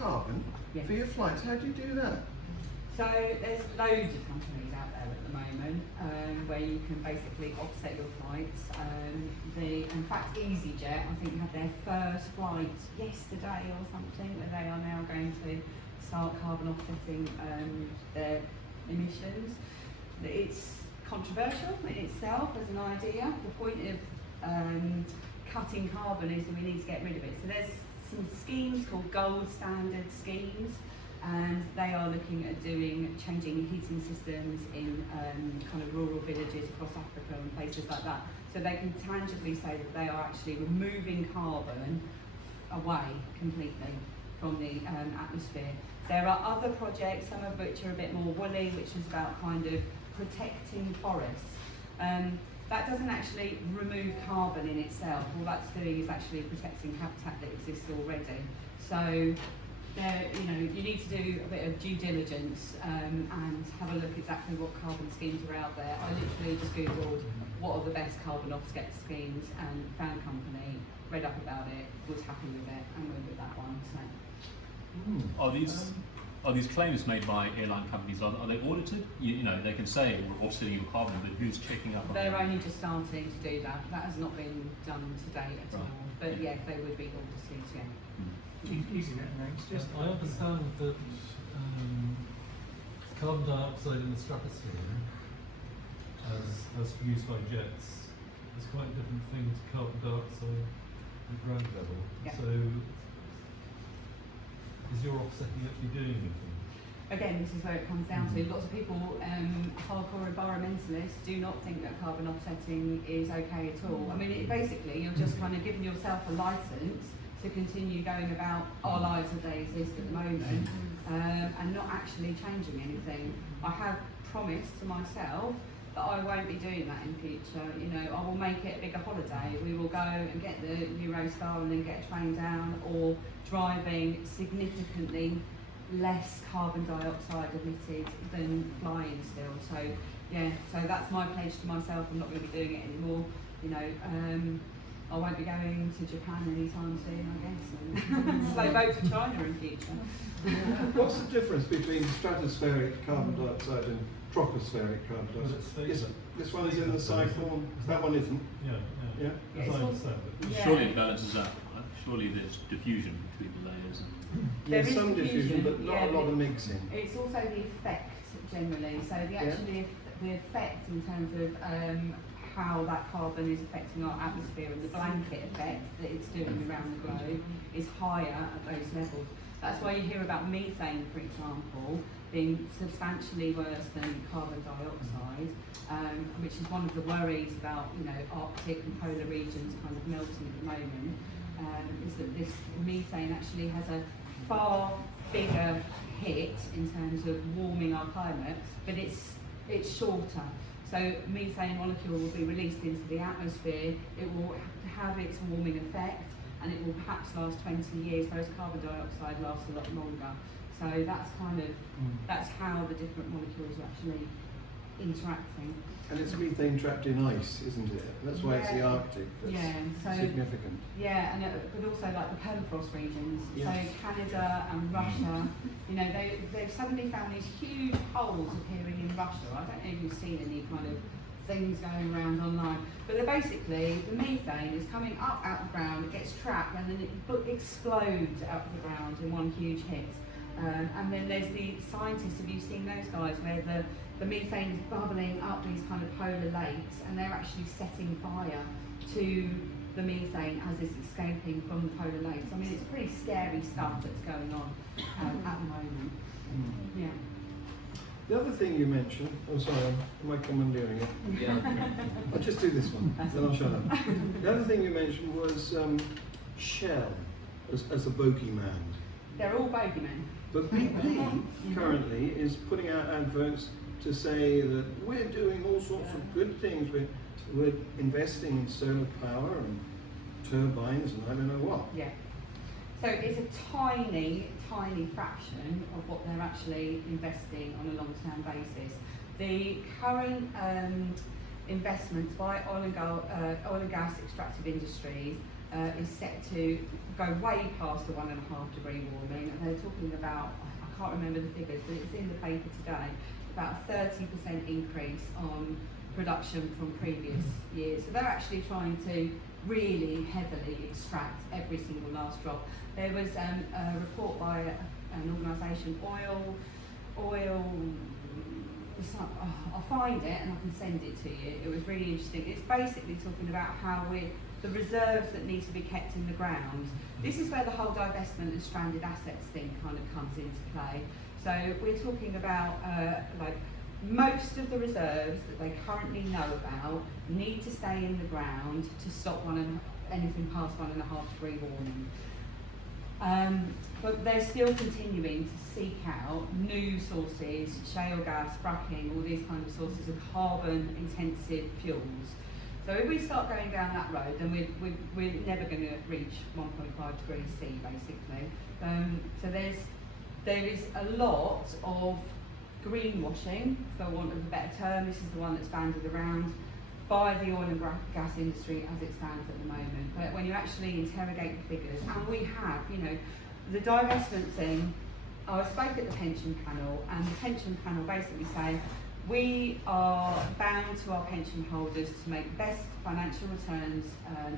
carbon for your flights. How do you do that? So there's loads of companies out there at the moment where you can basically offset your flights. In fact, EasyJet, I think, had their first flight yesterday or something, where they are now going to start carbon offsetting their emissions. It's controversial in itself as an idea. The point of cutting carbon is that we need to get rid of it. So there's some schemes called gold standard schemes, and they are looking at changing heating systems in kind of rural villages across Africa and places like that. So they can tangibly say that they are actually removing carbon away completely from the atmosphere. There are other projects, some of which are a bit more woolly, which is about kind of protecting forests. That doesn't actually remove carbon in itself. All that's doing is actually protecting habitat that exists already. So you need to do a bit of due diligence and have a look exactly what carbon schemes are out there. I literally just googled what are the best carbon offset schemes and found a company, read up about it, was happy with it, and went with that one. So. Are these claims made by airline companies? Are they audited? You know, they can say we're offsetting your carbon, but who's checking up on They're them? only just starting to do that. That has not been done to date at all. But yeah, they would be audited, yeah. Using that next. Yes, I understand that carbon dioxide in the stratosphere, as used by jets, is quite a different thing to carbon dioxide at ground level. Yeah. So, is your offsetting actually doing anything? Again, this is where it comes down to. Lots of people, hardcore environmentalists, do not think that carbon offsetting is okay at all. I mean, basically, you're just kind of giving yourself a license to continue going about our lives as they exist at the moment, and not actually changing anything. I have promised to myself that I won't be doing that in future. You know, I will make it a bigger holiday. We will go and get the Eurostar and then get a train down, or driving significantly less carbon dioxide emitted than flying still. So yeah, so that's my pledge to myself. I'm not going to be doing it anymore. You know, I won't be going to Japan anytime soon, I guess, and slow boat to China in future. What's the difference between stratospheric carbon dioxide and tropospheric carbon dioxide? This one is in the cycle, that one isn't? Yeah. Yeah? As I understand it. Yeah. Surely it balances out. Right? Surely there's diffusion between the layers. There's There is some diffusion, but not yeah, a lot of mixing. It's also the effect generally. So the effect in terms of how that carbon is affecting our atmosphere, and the blanket effect that it's doing around the globe is higher at those levels. That's why you hear about methane, for example, being substantially worse than carbon dioxide, which is one of the worries about, you know, Arctic and polar regions kind of melting at the moment, is that this methane actually has a far bigger hit in terms of warming our climate, but it's shorter. So methane molecule will be released into the atmosphere, it will have its warming effect, and it will perhaps last 20 years, whereas carbon dioxide lasts a lot longer. So that's kind of, that's how the different molecules are actually interacting. And it's methane trapped in ice, isn't it? That's why it's the Arctic that's significant. Yeah, and but also like the permafrost regions. Yes. So Canada and Russia, you know, they've suddenly found these huge holes appearing in Russia. I don't know if you've seen any kind of things going around online, but they're basically, the methane is coming up out of the ground, it gets trapped, and then it explodes out of the ground in one huge hit. And then there's the scientists, have you seen those guys, where the methane is bubbling up these kind of polar lakes, and they're actually setting fire to the methane as it's escaping from the polar lakes. I mean, it's pretty scary stuff that's going on at the moment. Yeah. The other thing you mentioned, oh sorry, am I commandeering it? Yeah. I'll just do this one, then I'll shut up. The other thing you mentioned was Shell as a bogeyman. They're all bogeymen. But BP currently is putting out adverts to say that we're doing all sorts of good things. We're investing in solar power and turbines and I don't know what. Yeah. So it's a tiny fraction of what they're actually investing on a long-term basis. The current investments by oil and gas extractive industries is set to go way past the 1.5 degree warming, and they're talking about, I can't remember the figures, but it's in the paper today, about a 30% increase on production from previous years. So they're actually trying to really heavily extract every single last drop. There was a report by an organisation, I'll find it and I can send it to you. It was really interesting. It's basically talking about how the reserves that need to be kept in the ground. This is where the whole divestment and stranded assets thing kind of comes into play. So we're talking about like most of the reserves that they currently know about need to stay in the ground to stop anything past 1.5 degree warming. But they're still continuing to seek out new sources, shale gas, fracking, all these kind of sources of carbon intensive fuels. So if we start going down that road, then we're never going to reach 1.5 degrees C basically. So there is a lot of greenwashing, for want of a better term. This is the one that's banded around by the oil and gas industry as it stands at the moment. But when you actually interrogate the figures, and we have, you know, the divestment thing, I spoke at the pension panel, and the pension panel basically say, we are bound to our pension holders to make best financial returns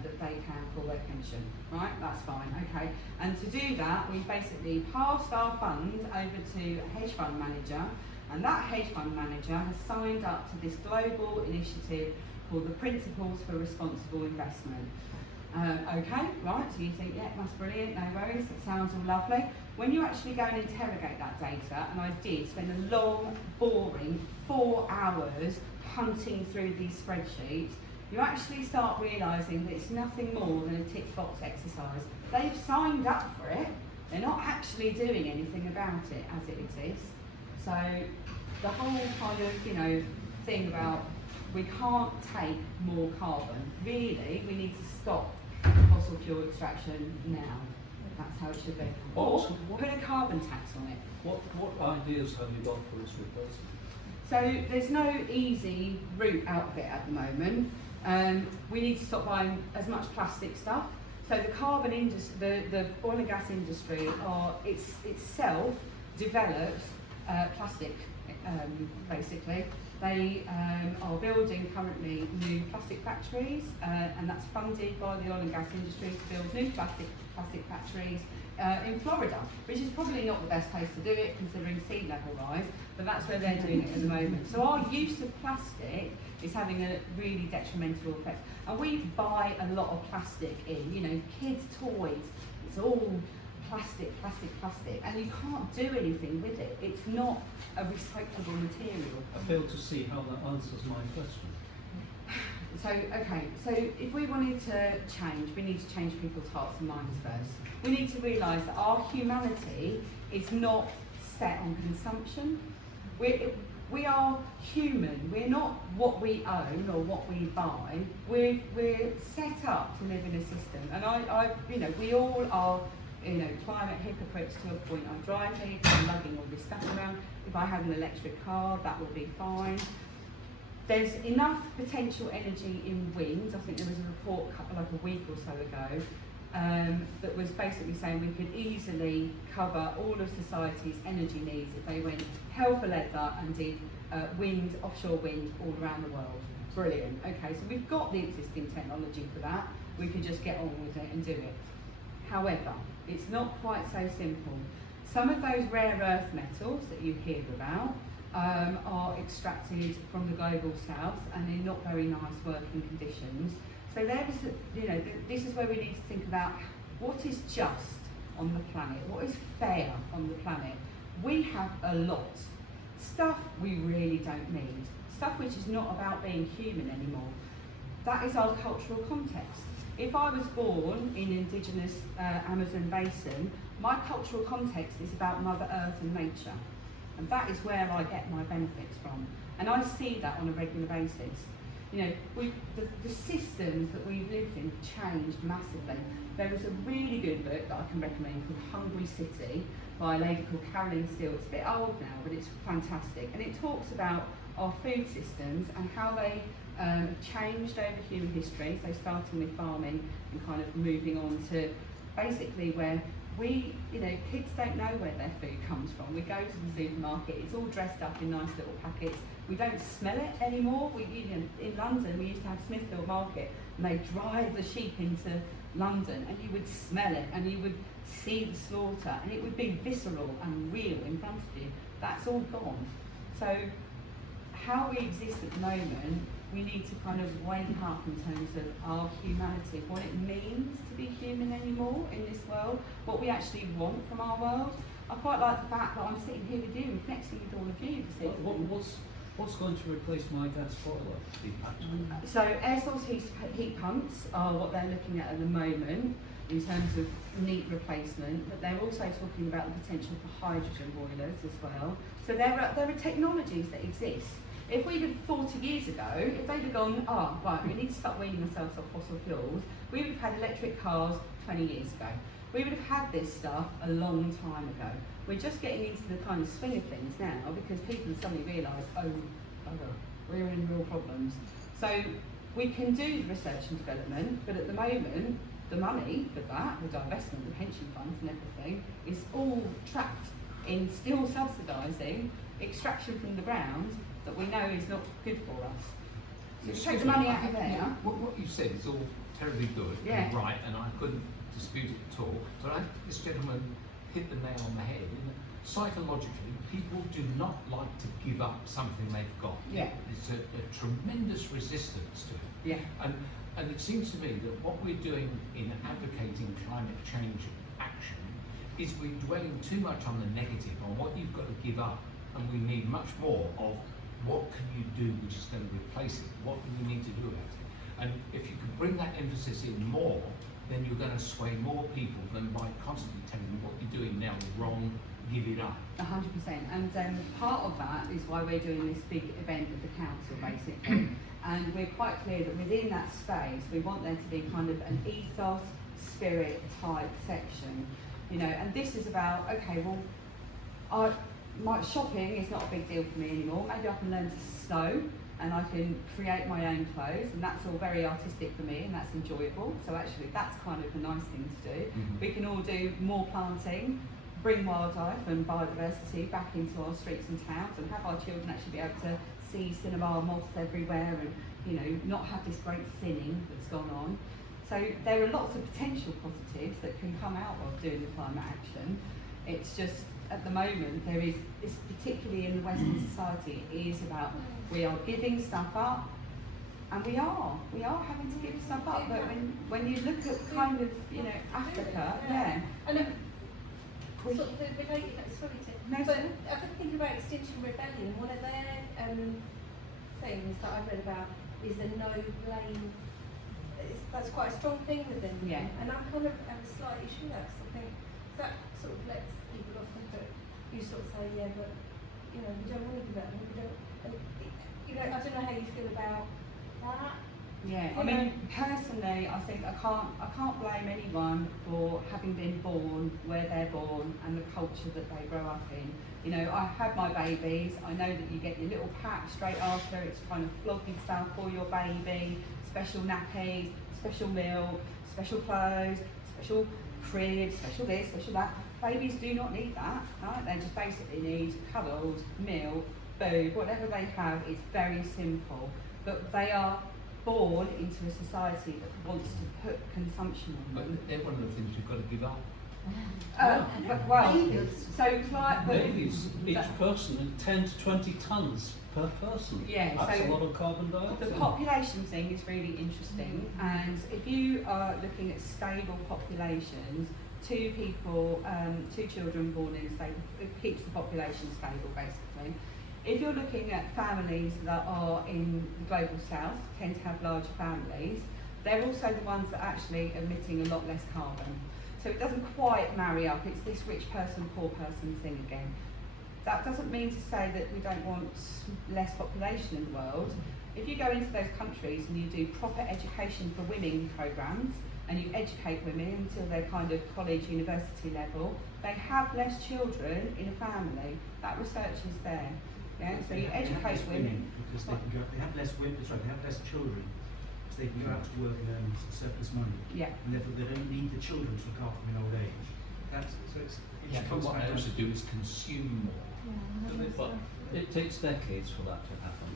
that they can for their pension, right? That's fine, okay. And to do that, we basically passed our fund over to a hedge fund manager, and that hedge fund manager has signed up to this global initiative called the Principles for Responsible Investment. Okay, right, so you think, yeah, that's brilliant, no worries, it sounds all lovely. When you actually go and interrogate that data, and I did spend a long, boring 4 hours hunting through these spreadsheets, you actually start realising that it's nothing more than a tick box exercise. They've signed up for it, they're not actually doing anything about it as it exists. So the whole kind of, you know, thing about we can't take more carbon, really, we need to stop fossil fuel extraction now. That's how it should be. Or put a carbon tax on it. What ideas have you got for its replacement? So there's no easy route out of it at the moment. We need to stop buying as much plastic stuff. So the carbon industry, the oil and gas industry, itself develops plastic, basically. They are building currently new plastic factories, and that's funded by the oil and gas industry to build new plastic factories in Florida, which is probably not the best place to do it considering sea level rise, but that's where they're doing it at the moment. So our use of plastic is having a really detrimental effect. And we buy a lot of plastic in, you know, kids' toys, it's all plastic, and you can't do anything with it. It's not a recyclable material. I fail to see how that answers my question. So, okay, so if we wanted to change, we need to change people's hearts and minds first. We need to realise that our humanity is not set on consumption. We are human. We're not what we own or what we buy. We're set up to live in a system. And you know, we all are, you know, climate hypocrites to a point. I'm driving, I'm lugging all this stuff around. If I had an electric car, that would be fine. There's enough potential energy in wind. I think there was a report like a week or so ago that was basically saying we could easily cover all of society's energy needs if they went hell for leather and did wind, offshore wind all around the world. Brilliant. Okay, so we've got the existing technology for that. We could just get on with it and do it. However, it's not quite so simple. Some of those rare earth metals that you hear about are extracted from the global south and in not very nice working conditions. So there is, you know, this is where we need to think about what is just on the planet, what is fair on the planet. We have a lot. Stuff we really don't need. Stuff which is not about being human anymore. That is our cultural context. If I was born in indigenous Amazon basin, my cultural context is about Mother Earth and nature. And that is where I get my benefits from. And I see that on a regular basis. You know, the systems that we've lived in have changed massively. There is a really good book that I can recommend called Hungry City by a lady called Carolyn Steele. It's a bit old now, but it's fantastic. And it talks about our food systems and how they have changed over human history. So starting with farming and kind of moving on to basically where kids don't know where their food comes from. We go to the supermarket, it's all dressed up in nice little packets. We don't smell it anymore. In London, we used to have Smithfield Market, and they drive the sheep into London, and you would smell it, and you would see the slaughter, and it would be visceral and real in front of you. That's all gone. So how we exist at the moment, we need to kind of wake up in terms of our humanity, what it means to be human anymore in this world, what we actually want from our world. I quite like the fact that I'm sitting here with you and connecting with all of you this evening. What's going to replace my gas boiler? So air source heat pumps are what they're looking at the moment in terms of neat replacement, but they're also talking about the potential for hydrogen boilers as well. So there are technologies that exist. If we'd have 40 years ago, if they'd have gone, right, we need to start weaning ourselves off fossil fuels, we would have had electric cars 20 years ago. We would have had this stuff a long time ago. We're just getting into the kind of swing of things now because people suddenly realise, we're in real problems. So we can do the research and development, but at the moment, the money for that, the divestment, the pension funds and everything, is all trapped in still subsidising extraction from the ground that we know is not good for us. So take the money out of there. What you said is all terribly good and right, and I couldn't dispute it at all. But I think this gentleman hit the nail on the head. Psychologically, people do not like to give up something they've got. Yeah. There's a tremendous resistance to it. Yeah. And it seems to me that what we're doing in advocating climate change action is we're dwelling too much on the negative, on what you've got to give up, and we need much more of what can you do which is going to replace it? What do we need to do about it? And if you can bring that emphasis in more, then you're going to sway more people than by constantly telling them what you're doing now is wrong, give it up. 100%. And part of that is why we're doing this big event with the council, basically. And we're quite clear that within that space, we want there to be kind of an ethos, spirit type section. And this is about, okay, well, my shopping is not a big deal for me anymore. Maybe I can learn to sew and I can create my own clothes, and that's all very artistic for me and that's enjoyable. So actually that's kind of a nice thing to do. Mm-hmm. We can all do more planting, bring wildlife and biodiversity back into our streets and towns, and have our children actually be able to see cinema moths everywhere and not have this great thinning that's gone on. So there are lots of potential positives that can come out of doing the climate action. It's just at the moment there is, particularly in the Western society, it is about we are giving stuff up, and we are having to give stuff up. But when you look at kind of Africa, And We- sort of related, sorry to, No, but sorry. I've been thinking about Extinction Rebellion. One of their things that I've read about is a no blame. That's quite a strong thing with them. Yeah. And I kind of have a slight issue with that, 'cause I think that sort of lets people off the hook. You sort of say, but we don't want to do that. We don't. I don't know how you feel about that. Yeah, I mean, personally, I think I can't blame anyone for having been born where they're born and the culture that they grow up in. I had my babies. I know that you get your little pack straight after. It's kind of flogging stuff for your baby, special nappies, special milk, special clothes, special cribs, special this, special that. Babies do not need that, right? They just basically need cuddles, milk, food, whatever they have. It's very simple, but they are born into a society that wants to put consumption on them. But they're one of the things you've got to give up. Babies, each person, 10 to 20 tonnes per person. Yeah, That's so a lot of carbon the dioxide. population thing is really interesting, and if you are looking at stable populations, two children born in a stable, it keeps the population stable basically. If you're looking at families that are in the global south, tend to have larger families, they're also the ones that are actually emitting a lot less carbon. So it doesn't quite marry up, it's this rich person, poor person thing again. That doesn't mean to say that we don't want less population in the world. If you go into those countries and you do proper education for women programs, and you educate women until they're kind of college, university level, they have less children in a family. That research is there. Yeah, so you educate women. Because they have less women, they have less children, because they can go out to work and earn surplus money. Yeah. And therefore they don't need the children to look after them in old age. That's, so it's, it Yeah, just but comes what back they down also to- do is consume more. But it takes decades for that to happen.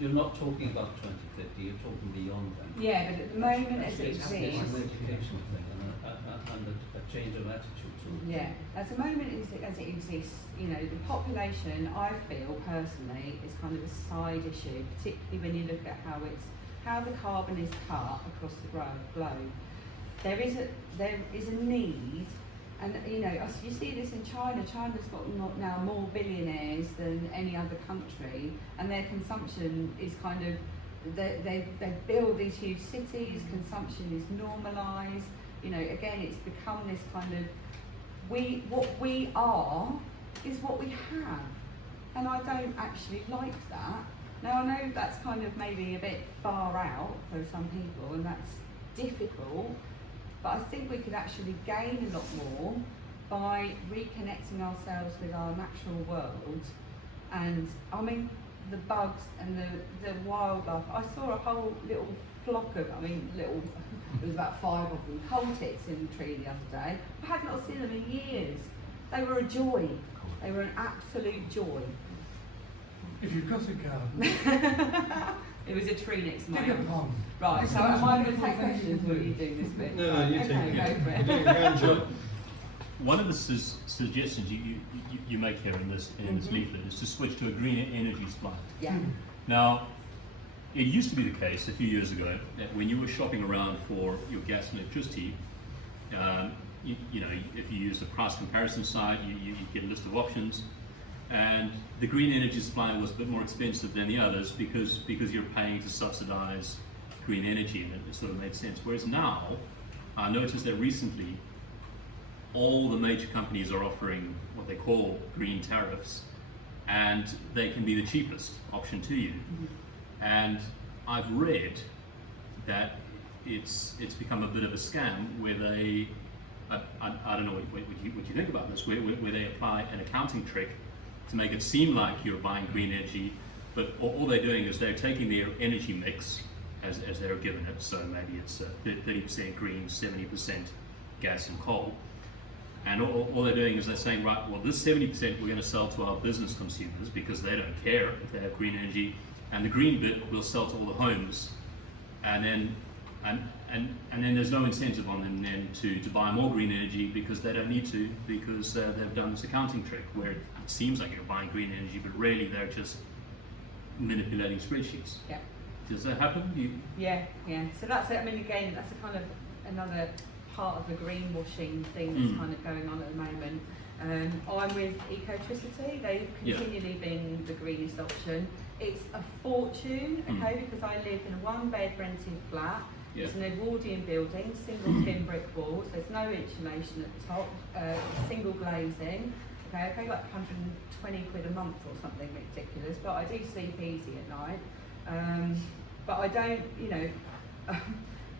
You're not talking about 2050, you're talking beyond that. Yeah, but at the moment as it It's an exists, education thing and a change of attitude to it. yeah, at the moment as it exists, you know, the population, I feel personally, is kind of a side issue, particularly when you look at how the carbon is cut across the globe. There is a need, and you know, you see this in China. China's got now more billionaires than any other country, and their consumption is kind of, they build these huge cities, consumption is normalised. You know, again, it's become this kind of, what we are is what we have, and I don't actually like that. Now I know that's kind of maybe a bit far out for some people, and that's difficult, but I think we could actually gain a lot more by reconnecting ourselves with our natural world. And I mean, the bugs and the wildlife. I saw a whole little flock of, there was about 5 of them, coal ticks in the tree the other day. I had not seen them in years. They were a joy. They were an absolute joy. If you've got a garden, It was a tree next to my dig a house. pond. Right, so am I going to take questions or are you doing this bit? No, you Okay, take go it. for You're it. doing a grand job. One of the suggestions you make here in this Mhm. leaflet is to switch to a green energy supply. Yeah. Now, it used to be the case a few years ago that when you were shopping around for your gas and electricity, you know, if you use the price comparison site, you get a list of options, and the green energy supply was a bit more expensive than the others because you're paying to subsidize green energy, and it sort of made sense. Whereas now, I noticed that recently, all the major companies are offering what they call green tariffs, and they can be the cheapest option to you. And I've read that it's become a bit of a scam where they, I don't know what you think about this, where they apply an accounting trick to make it seem like you're buying green energy, but all they're doing is they're taking their energy mix as they're given it, so maybe it's 30% green, 70% gas and coal, and all they're doing is they're saying, right, well, this 70% we're going to sell to our business consumers because they don't care if they have green energy, and the green bit we'll sell to all the homes, and then there's no incentive on them then to buy more green energy because they don't need to, because they've done this accounting trick where it seems like you're buying green energy, but really they're just manipulating spreadsheets. Yeah. Does that happen? Yeah. So that's it. I mean, again, that's a kind of another part of the greenwashing thing that's kind of going on at the moment. I'm with Ecotricity. They've continually been the greenest option. It's a fortune, okay, because I live in a 1-bed rented flat. Yeah. It's an Edwardian building, single thin brick walls. There's no insulation at the top, single glazing. Okay, I pay like 120 quid a month or something ridiculous, but I do sleep easy at night. But I don't, you know,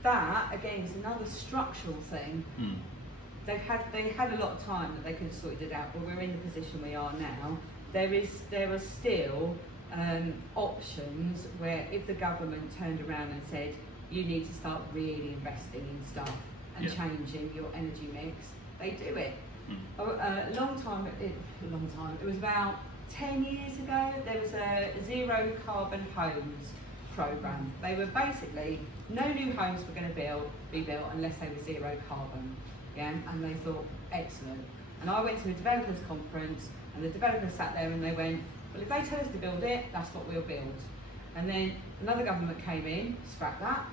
that again is another structural thing. They had a lot of time that they could have sorted it out, but we're in the position we are now. There are still options where if the government turned around and said you need to start really investing in stuff and changing your energy mix, they do it. A long time, it was about 10 years ago, there was a zero carbon homes programme. They were basically, no new homes were going to be built unless they were zero carbon. Yeah, and they thought, excellent. And I went to a developers conference, and the developers sat there and they went, well, if they tell us to build it, that's what we'll build. And then another government came in, scrapped that.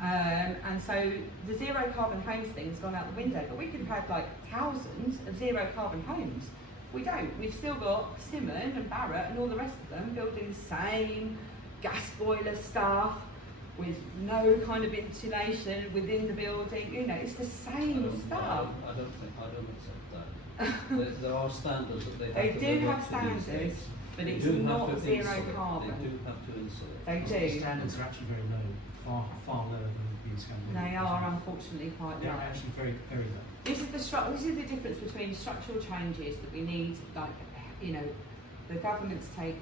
And so the zero carbon homes thing has gone out the window, but we could have had like thousands of zero carbon homes. We don't. We've still got Simon and Barrett and all the rest of them building the same gas boiler stuff with no kind of insulation within the building. You know, it's the same stuff. I don't accept that. there are standards that they have to They do live have up to these standards, days. but They it's do have not to zero insulate. carbon. They do have to insulate. They The do. standards are actually very low, far lower than the Scandinavian. They are unfortunately quite They're low. actually very, very low. This is the difference between structural changes that we need, like, you know, the governments take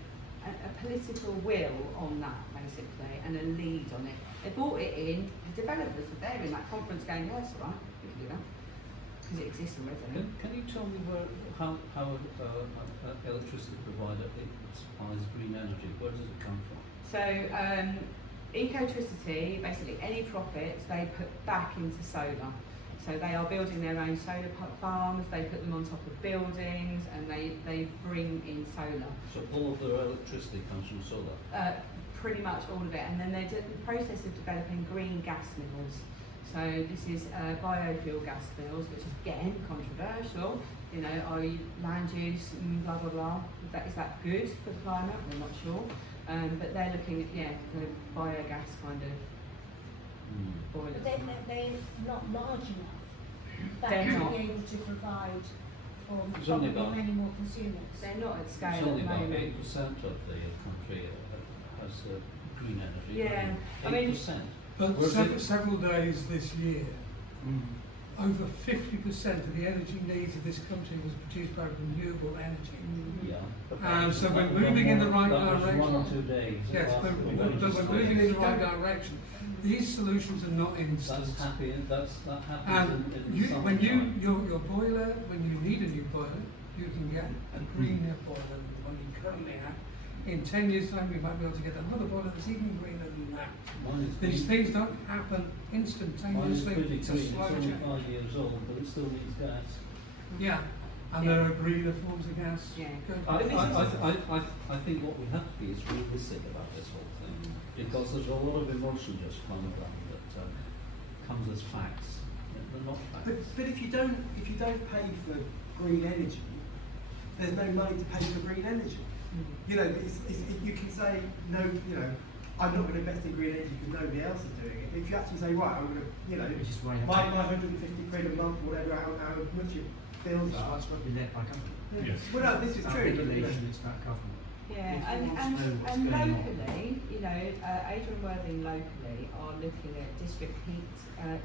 a political will on that basically and a lead on it. They brought it in. The developers were there in that conference going, "Yeah, that's all right, we can do that." because it exists already. Can you tell me how electricity provider supplies green energy? Where does it come from? So Ecotricity, basically any profits they put back into solar. So they are building their own solar farms, they put them on top of buildings, and they bring in solar. So all of their electricity comes from solar? Pretty much all of it, and then they're in the process of developing green gas mills. So this is biofuel gas mills, which again, controversial. You know, are you land use and blah blah blah. Is that good for the climate? We're not sure. But they're looking at the biogas kind of boilers. But they're not large enough that They're to not. be able to provide for It's only probably about- many more consumers. They're not at It's scale only at the about moment. 8% of the country has green energy. Yeah, I mean- 8%. But Where's it- several days this year, over 50% of the energy needs of this country was produced by renewable energy. Yeah. And so we're That was moving in the one- right that was direction. 1 or 2 days. Yes, That's but very we're just moving in the right Don't- direction. These solutions are not instant. That happens And in you, when summertime. your boiler, when you need a new boiler, you can get a greener boiler than the one you currently have. In 10 years' time, we might be able to get another boiler that's even greener than that. Mine is These green. things don't happen Mine is instantaneously. pretty It's a green. It's slow only change. 5 years old, but it still needs gas. Yeah, and there are greener forms of gas. Yeah. Good. I think what we have to be is realistic about this whole thing, because there's a lot of emotion just flowing around that comes as facts. They're not facts. But if you don't pay for green energy, there's no money to pay for green energy. You know, you can say no. You know, I'm not going to invest in green energy because nobody else is doing it. If you actually say, right, I'm going to, you know, Which is why you have my to- 150 quid a month, whatever, how much it bills are. That's what we led by government. Yes. Well, no, this is It's about true. but, you know, regulation, it's about government. Yeah, If and, you want to and, know what's and going on. locally, you know, Adrian Worthing locally are looking at district heat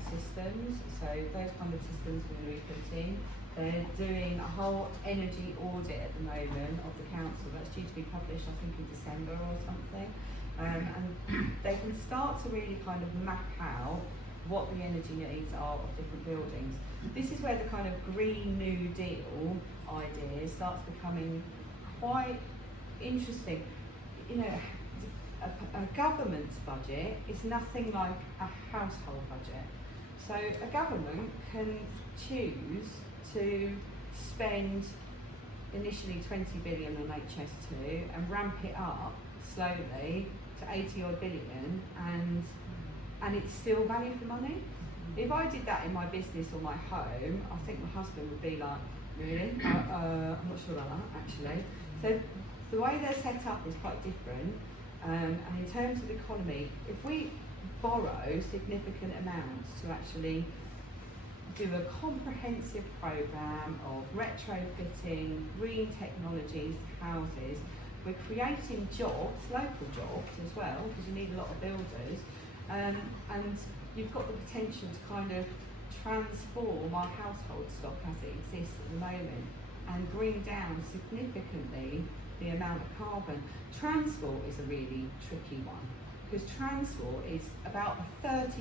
systems, so those kind of systems we're going to be putting. They're doing a whole energy audit at the moment of the council. That's due to be published, I think, in December or something. And they can start to really kind of map out what the energy needs are of different buildings. This is where the kind of Green New Deal idea starts becoming quite interesting. You know, a government's budget is nothing like a household budget. So a government can choose to spend initially 20 billion on HS2 and ramp it up slowly to 80 odd billion, and it's still value for money. If I did that in my business or my home, I think my husband would be like, really? I'm not sure about that actually. So the way they're set up is quite different. And in terms of economy, if we borrow significant amounts to actually do a comprehensive programme of retrofitting green technologies to houses, we're creating jobs, local jobs as well, because you need a lot of builders, and you've got the potential to kind of transform our household stock as it exists at the moment and bring down significantly the amount of carbon. Transport is a really tricky one, because transport is about 30%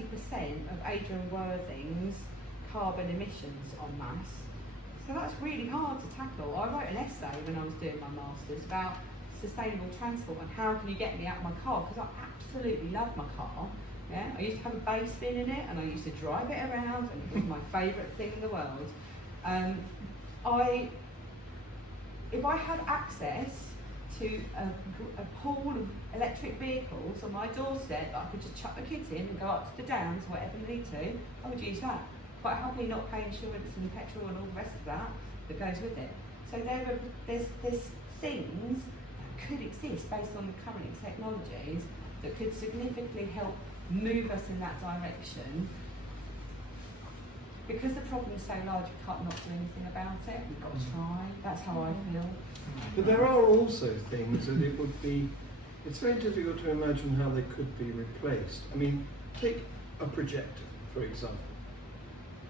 of Adrian Worthing's carbon emissions en masse. So that's really hard to tackle. I wrote an essay when I was doing my master's about sustainable transport and how can you get me out of my car, because I absolutely love my car. Yeah, I used to have a bass bin in it and I used to drive it around and it was my favourite thing in the world. If I had access to a pool of electric vehicles on my doorstep that I could just chuck the kids in and go up to the downs, whatever I need to, I would use that. Quite happily not pay insurance and petrol and all the rest of that goes with it. So there's things that could exist based on the current technologies that could significantly help move us in that direction. Because the problem's so large, we can't not do anything about it. We've got to try. That's how I feel. But there are also things that it would be, it's very difficult to imagine how they could be replaced. I mean, take a projector, for example.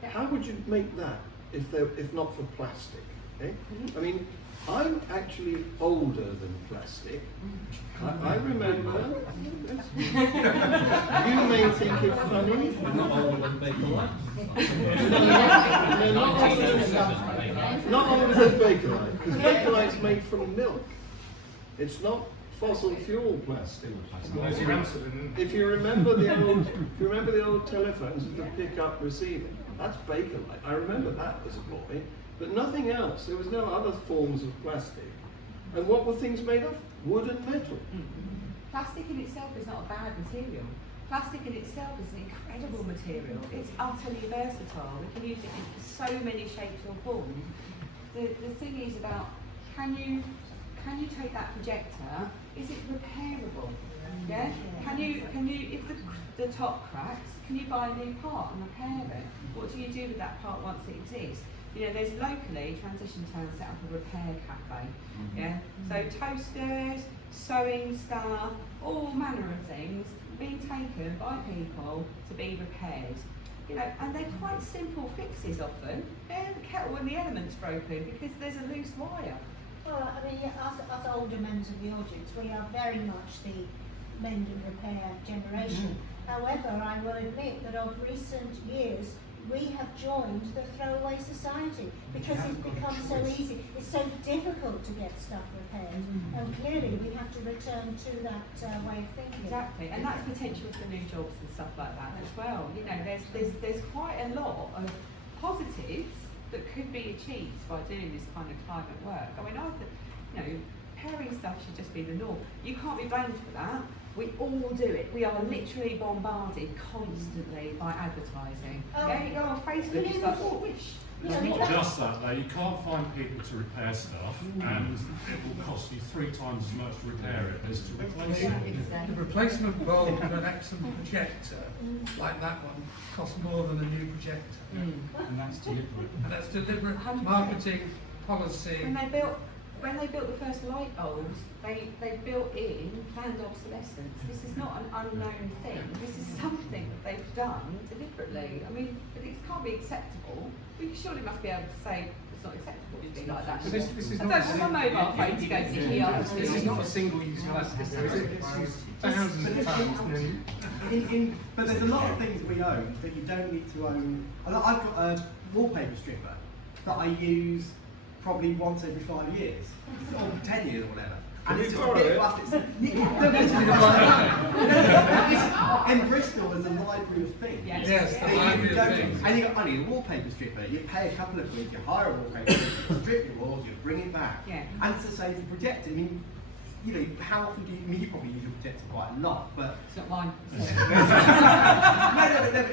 How would you make that if not for plastic? Okay? I mean, I'm actually older than plastic. I remember. You may think it's funny. We're not older than Bakelite. No, not older than Bakelite, because Bakelite's made from milk. It's not fossil fuel plastic. If you remember the old telephones with the pick-up receiver, that's Bakelite. I remember that as a boy, but nothing else. There was no other forms of plastic. And what were things made of? Wood and metal. Plastic in itself is not a bad material. Plastic in itself is an incredible material. It's utterly versatile. We can use it in so many shapes or forms. The thing is about, can you take that projector? Is it repairable? Yeah. Can you if the top cracks, can you buy a new part and repair it? What do you do with that part once it exists? You know, there's locally Transition Town set up a repair cafe. Yeah. So toasters, sewing stuff, all manner of things being taken by people to be repaired. You know, and they're quite simple fixes often. Yeah, the kettle when the element's broken because there's a loose wire. Well, I mean, us older members of the audience, we are very much the mend and repair generation. However, I will admit that of recent years, we have joined the throwaway society because it's become so easy. It's so difficult to get stuff repaired, and clearly we have to return to that way of thinking. Exactly, and that's potential for new jobs and stuff like that as well. You know, there's quite a lot of positives that could be achieved by doing this kind of climate work. I mean, repairing stuff should just be the norm. You can't be blamed for that. We all do it. We are literally bombarded constantly by advertising. Yeah, you go on Facebook, it's like, oh, wish. It's not just that though, you can't find people to repair stuff and it will cost you 3 times as much to repair it as to replace it. The replacement bulb for an excellent projector, like that one, costs more than a new projector. And that's deliberate. And that's deliberate marketing policy. When they built the first light bulbs, they built in planned obsolescence. This is not an unknown thing. This is something that they've done deliberately. I mean, but it can't be acceptable. We surely must be able to say it's not acceptable to be like that. But this is I not don't want my mobile phone to go to ER. This is not a single-use plastic, is it? It's thousands of pounds. But there's a lot of things we own that you don't need to own. I've got a wallpaper stripper that I use probably once every 5 years, or 10 years or whatever. And it's just a bit of plastic. In Bristol, there's a library of things. Yes, the library of things. And you got money, a wallpaper stripper, you pay a couple of quid, you hire a wallpaper stripper, strip your walls, you bring it back. Yeah. And it's the same for projector. I mean, you know, how often do you, I mean, you probably use your projector quite a lot, but... It's not mine. no,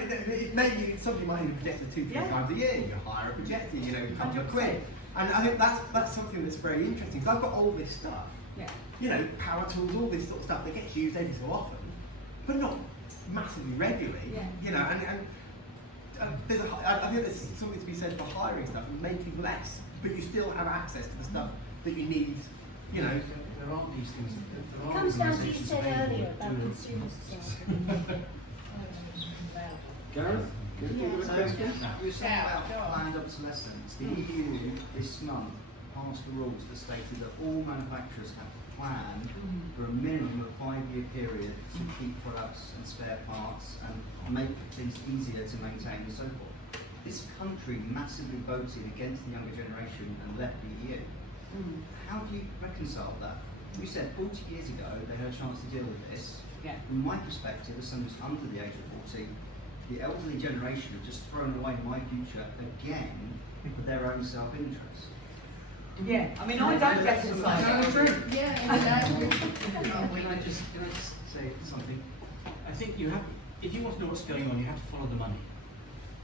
maybe somebody might even projector 2-3 times a year, you hire a projector, you know, a couple of quid. And I think that's something that's very interesting, because I've got all this stuff, you know, power tools, all this sort of stuff that gets used every so often, but not massively regularly, you know, and I think there's something to be said for hiring stuff and making less, but you still have access to the stuff that you need, you know. There aren't these things. It comes down to what you said earlier about consumer society. Gareth? You said about planned obsolescence. The EU this month passed the rules that stated that all manufacturers have to plan for a minimum of 5-year period to keep products and spare parts and make things easier to maintain and so forth. This country massively voted against the younger generation and left the EU. How do you reconcile that? You said 40 years ago they had a chance to deal with this. From my perspective, as someone who's under the age of 40, the elderly generation have just thrown away my future again for their own self-interest. Yeah, I mean, I don't reconcile it. Can I just say something? I think if you want to know what's going on, you have to follow the money.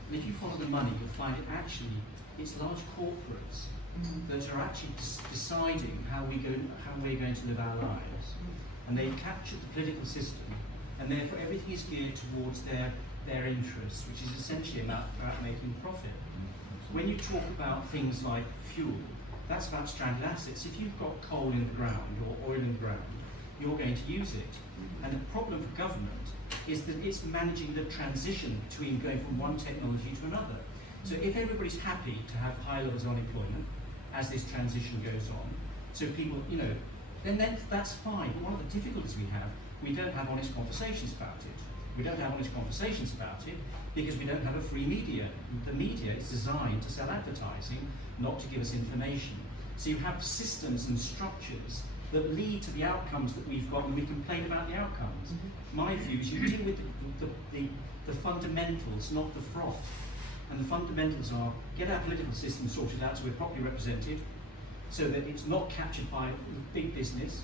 And if you follow the money, you'll find it actually, it's large corporates that are actually deciding how we're going to live our lives. And they've captured the political system, and therefore everything is geared towards their interests, which is essentially about making profit. When you talk about things like fuel, that's about stranded assets. If you've got coal in the ground or oil in the ground, you're going to use it. And the problem for government is that it's managing the transition between going from one technology to another. So if everybody's happy to have high levels of unemployment as this transition goes on. So people, you know, then that's fine. But one of the difficulties we don't have honest conversations about it. We don't have honest conversations about it because we don't have a free media. The media is designed to sell advertising, not to give us information. So you have systems and structures that lead to the outcomes that we've got, and we complain about the outcomes. My view is you deal with the fundamentals, not the froth. And the fundamentals are get our political system sorted out so we're properly represented, so that it's not captured by big business.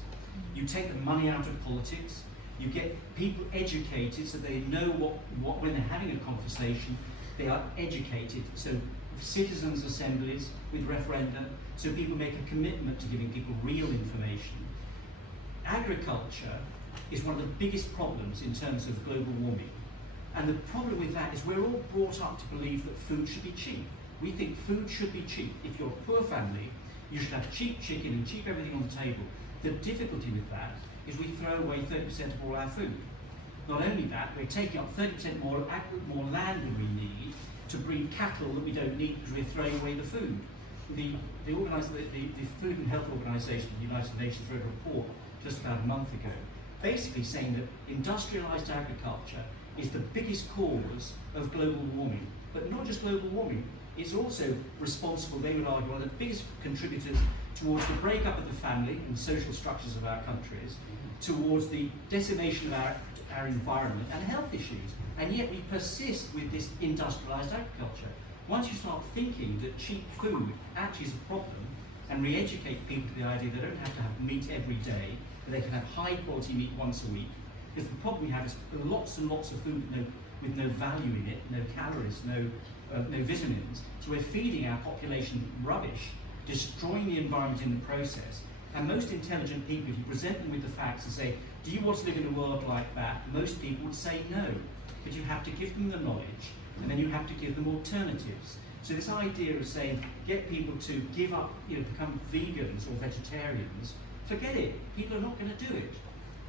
You take the money out of politics. You get people educated so they know what when they're having a conversation, they are educated. So citizens' assemblies with referenda, so people make a commitment to giving people real information. Agriculture is one of the biggest problems in terms of global warming. And the problem with that is we're all brought up to believe that food should be cheap. We think food should be cheap. If you're a poor family, you should have cheap chicken and cheap everything on the table. The difficulty with that is we throw away 30% of all our food. Not only that, we're taking up 30% more land than we need to breed cattle that we don't need because we're throwing away the food. The Food and Health Organization of the United Nations wrote a report just about a month ago, basically saying that industrialized agriculture is the biggest cause of global warming. But not just global warming, it's also responsible, they would argue, one of the biggest contributors towards the breakup of the family and social structures of our countries, towards the decimation of our environment and health issues. And yet we persist with this industrialized agriculture. Once you start thinking that cheap food actually is a problem and re-educate people to the idea they don't have to have meat every day, that they can have high quality meat once a week, because the problem we have is lots and lots of food with no value in it, no calories, no vitamins. So we're feeding our population rubbish, destroying the environment in the process. And most intelligent people, if you present them with the facts and say, do you want to live in a world like that? Most people would say no. But you have to give them the knowledge, and then you have to give them alternatives. So this idea of saying, get people to give up, become vegans or vegetarians, forget it. People are not going to do it.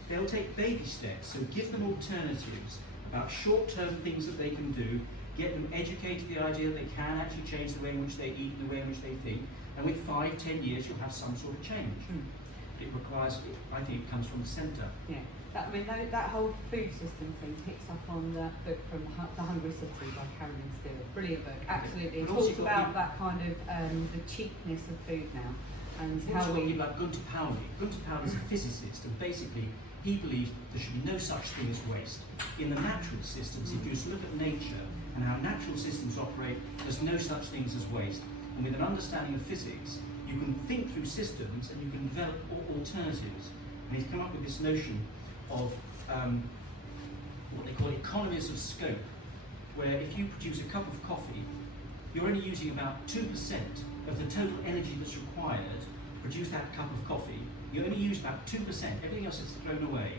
They'll take baby steps. So give them alternatives about short-term things that they can do, get them educated to the idea that they can actually change the way in which they eat and the way in which they think, and with 5-10 years you'll have some sort of change. It requires, I think it comes from the centre. Yeah, that whole food system thing picks up on the book from The Hungry City by Carolyn Stewart. Brilliant book, absolutely. It But also talks you've got about that kind of the cheapness of food now, and You've how also got we. people like Gunter Pauli. Gunter Pauli is a physicist, and basically he believes there should be no such thing as waste. In the natural systems, if you just look at nature and how natural systems operate, there's no such things as waste. And with an understanding of physics, you can think through systems and you can develop alternatives. And he's come up with this notion of what they call economies of scope, where if you produce a cup of coffee, you're only using about 2% of the total energy that's required to produce that cup of coffee. You only use about 2%, everything else is thrown away.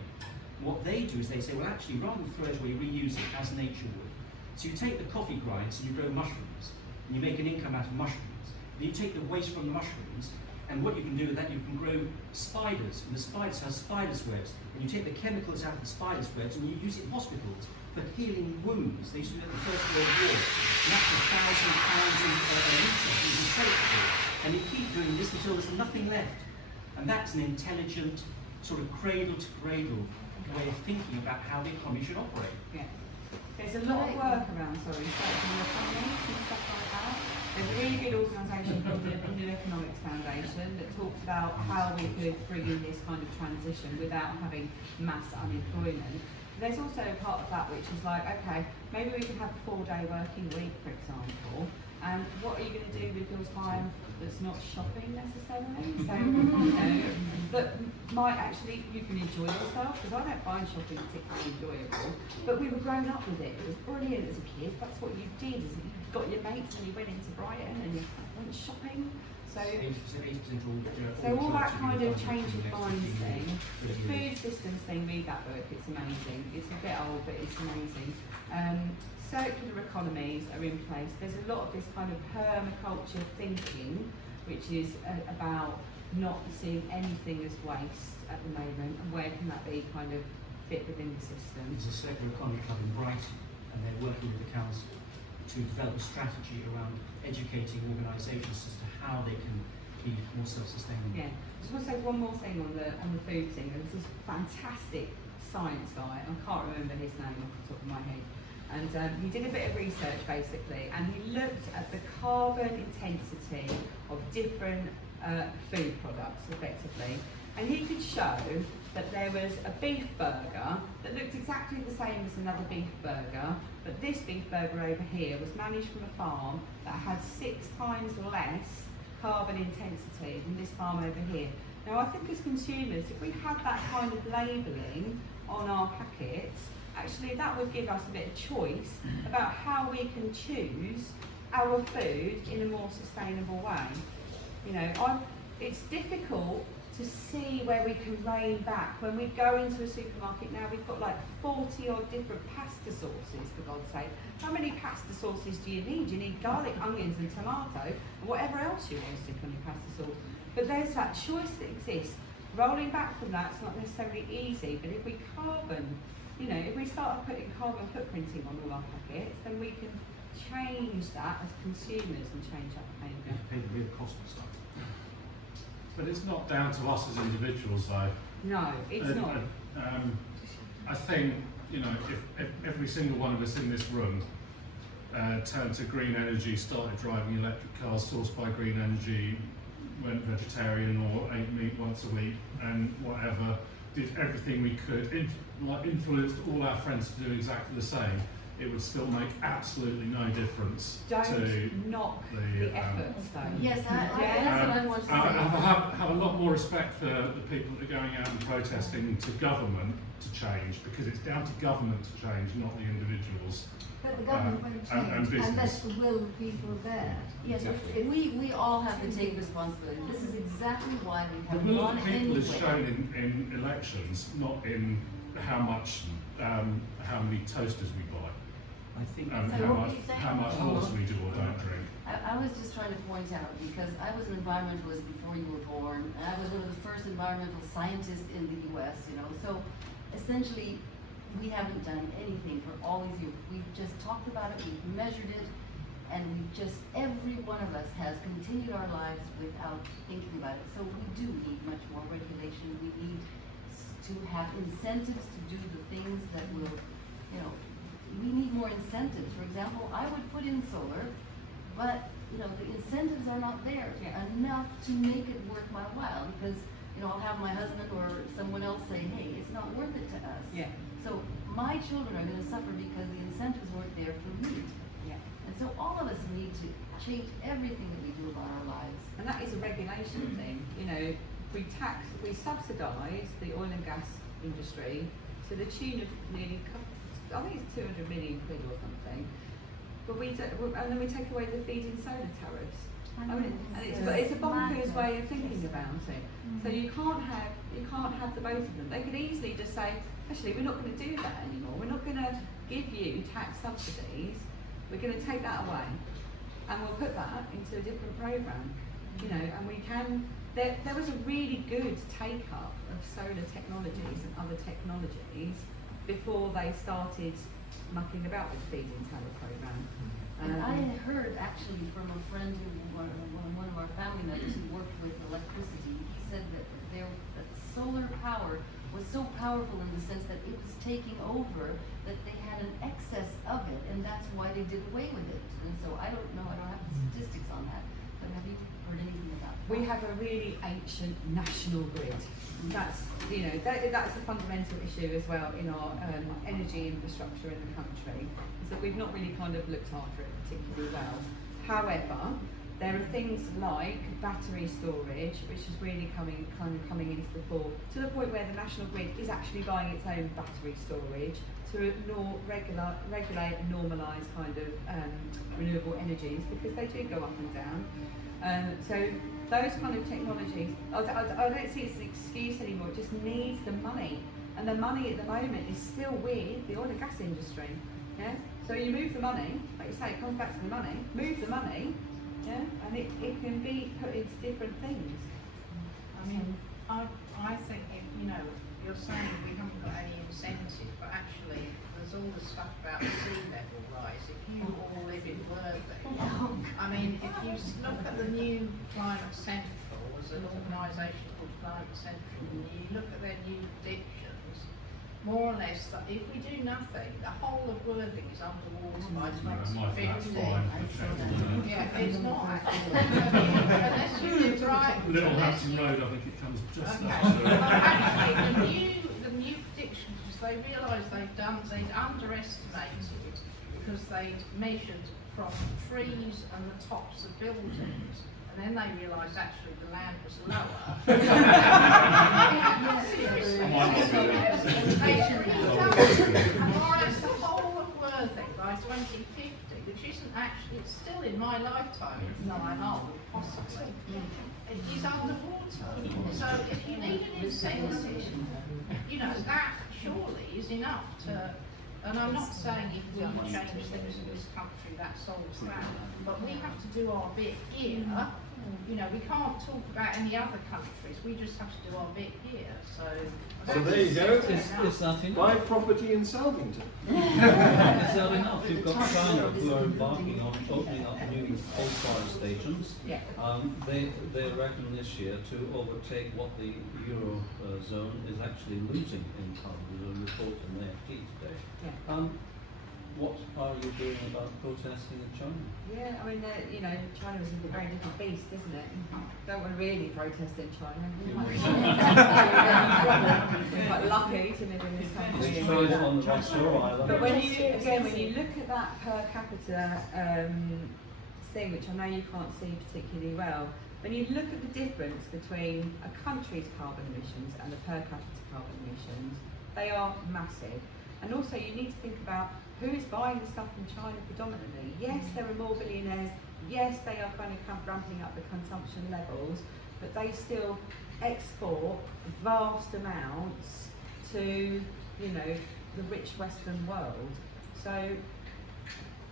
What they do is they say, well actually, rather than throw it away, reuse it as nature would. So you take the coffee grinds and you grow mushrooms, and you make an income out of mushrooms. Then you take the waste from the mushrooms, and what you can do with that, you can grow spiders, and the spiders have spiders' webs, and you take the chemicals out of the spiders' webs and you use it in hospitals for healing wounds. They used to do that in the First World War, and that's £1,000 a litre, it's incredible. And you keep doing this until there's nothing left. And that's an intelligent, sort of cradle-to-cradle way of thinking about how the economy should operate. Yeah. There's a lot of work around, circular economy and stuff like that. There's a really good organisation called the New Economics Foundation that talks about how we could bring in this kind of transition without having mass unemployment. There's also a part of that which is like, okay, maybe we can have a 4-day working week, for example, and what are you going to do with your time that's not shopping necessarily? So, that might actually, you can enjoy yourself, because I don't find shopping particularly enjoyable, but we were grown up with it. It was brilliant as a kid. That's what you did, is you got your mates and you went into Brighton and you went shopping. So all that kind of change of minds thing, the food systems thing, read that book, it's amazing. It's a bit old, but it's amazing. Circular economies are in place. There's a lot of this kind of permaculture thinking, which is about not seeing anything as waste at the moment, and where can that be kind of fit within the system? There's a circular economy club in Brighton, and they're working with the council to develop a strategy around educating organisations as to how they can be more self-sustaining. Yeah, just want to say one more thing on the food thing. There was this fantastic science guy, I can't remember his name off the top of my head, and he did a bit of research basically, and he looked at the carbon intensity of different food products effectively, and he could show that there was a beef burger that looked exactly the same as another beef burger, but this beef burger over here was managed from a farm that had 6 times less carbon intensity than this farm over here. Now I think as consumers, if we had that kind of labelling on our packets, actually that would give us a bit of choice about how we can choose our food in a more sustainable way. You know, it's difficult to see where we can rein back. When we go into a supermarket now, we've got like 40 odd different pasta sauces, for God's sake. How many pasta sauces do you need? You need garlic, onions and tomato, and whatever else you want to stick on your pasta sauce. But there's that choice that exists. Rolling back from that's not necessarily easy, but if we if we start putting carbon footprinting on all our packets, then we can change that as consumers and change our behaviour. Pay the real cost of stuff. But it's not down to us as individuals, though. No, it's not. I think, you know, if every single one of us in this room turned to green energy, started driving electric cars sourced by green energy, went vegetarian or ate meat once a week, and whatever, did everything we could, influenced all our friends to do exactly the same, it would still make absolutely no difference to knock the efforts though. Yes, that's what I want to say. I have a lot more respect for the people that are going out and protesting to government to change, because it's down to government to change, not the individuals. But the government won't and change unless business. the will of people are there. Yes, we all have to take responsibility. This is exactly why we The have will one of the people is anyway. shown in elections, not in how many toasters we buy. I think So what were you saying? how much water we do or don't drink. I was just trying to point out, because I was an environmentalist before you were born, and I was one of the first environmental scientists in the US, you know, so essentially we haven't done anything for all these years. We've just talked about it, we've measured it, and every one of us has continued our lives without thinking about it. So we do need much more regulation. We need to have incentives to do the things that will, you know, we need more incentives. For example, I would put in solar, but you know, the incentives are not there enough to make it worth my while, because you know, I'll have my husband or someone else say, hey, it's not worth it to us. Yeah. So my children are going to suffer because the incentives weren't there for me. Yeah. And so all of us need to change everything that we do about our lives. And that is a regulation thing. You know, we subsidise the oil and gas industry to the tune of nearly, I think it's 200 million quid or something. But and then we take away the feed-in solar tariffs. I mean, and it's a bonkers way of thinking about it. So you can't have the both of them. They could easily just say, actually, we're not going to do that anymore. We're not going to give you tax subsidies. We're going to take that away, and we'll put that into a different program. You know, and we can. There was a really good take up of solar technologies and other technologies before they started mucking about with the feed-in tariff program. And I had heard actually from a friend one of our family members who worked with electricity. He said that solar power was so powerful in the sense that it was taking over, that they had an excess of it, and that's why they did away with it. And so I don't know, I don't have the statistics on that, but have you heard anything about that? We have a really ancient national grid. That's that's a fundamental issue as well in our energy infrastructure in the country. Is that we've not really kind of looked after it particularly well. However, there are things like battery storage, which is really coming into the fore, to the point where the national grid is actually buying its own battery storage to regulate and normalise kind of renewable energies, because they do go up and down. So those kind of technologies, I don't see it as an excuse anymore. It just needs the money, and the money at the moment is still with the oil and gas industry. Yeah. So you move the money, like you say, it comes back to the money. Move the money, yeah, and it can be put into different things. I mean, I think you're saying we haven't got any incentive, but actually there's all the stuff about sea level rise. If you all live in Worthing, I mean, if you look at the new climate centre was an organisation called Climate Central, and you look at their new predictions, more or less, that if we do nothing, the whole of Worthing is underwater by 2050. Yeah, it's not actually. Unless you live right. Littlehampton Road, I think it comes just Okay. after. Well, actually, the new predictions was they realised they'd underestimated because they'd measured from trees and the tops of buildings, and then they realised actually the land was lower. Seriously. More or less the whole of Worthing by 2050, which isn't actually, it's still in my lifetime, it's not I know, possibly. It is underwater. So if you need an incentive, you know, that surely is enough to, and I'm not saying if we change things in this country that solves that, but we have to do our bit here. You know, we can't talk about any other countries, we just have to do our bit here, so. So there you go. Is that enough? Buy property in Salvington. Is that enough? You've got China who are embarking on opening up new coal-fired stations. Yeah. They reckon this year to overtake what the Eurozone is actually losing in carbon. There's a report in the FT today. Yeah. What are you doing about protesting in China? Yeah, I mean, you know, China is a very different beast, isn't it? Don't want to really protest in China. We're quite lucky to live in this country. But when you look at that per capita thing, which I know you can't see particularly well, when you look at the difference between a country's carbon emissions and the per capita carbon emissions, they are massive. And also you need to think about who is buying the stuff from China predominantly. Yes, there are more billionaires. Yes, they are kind of ramping up the consumption levels, but they still export vast amounts to, you know, the rich Western world. So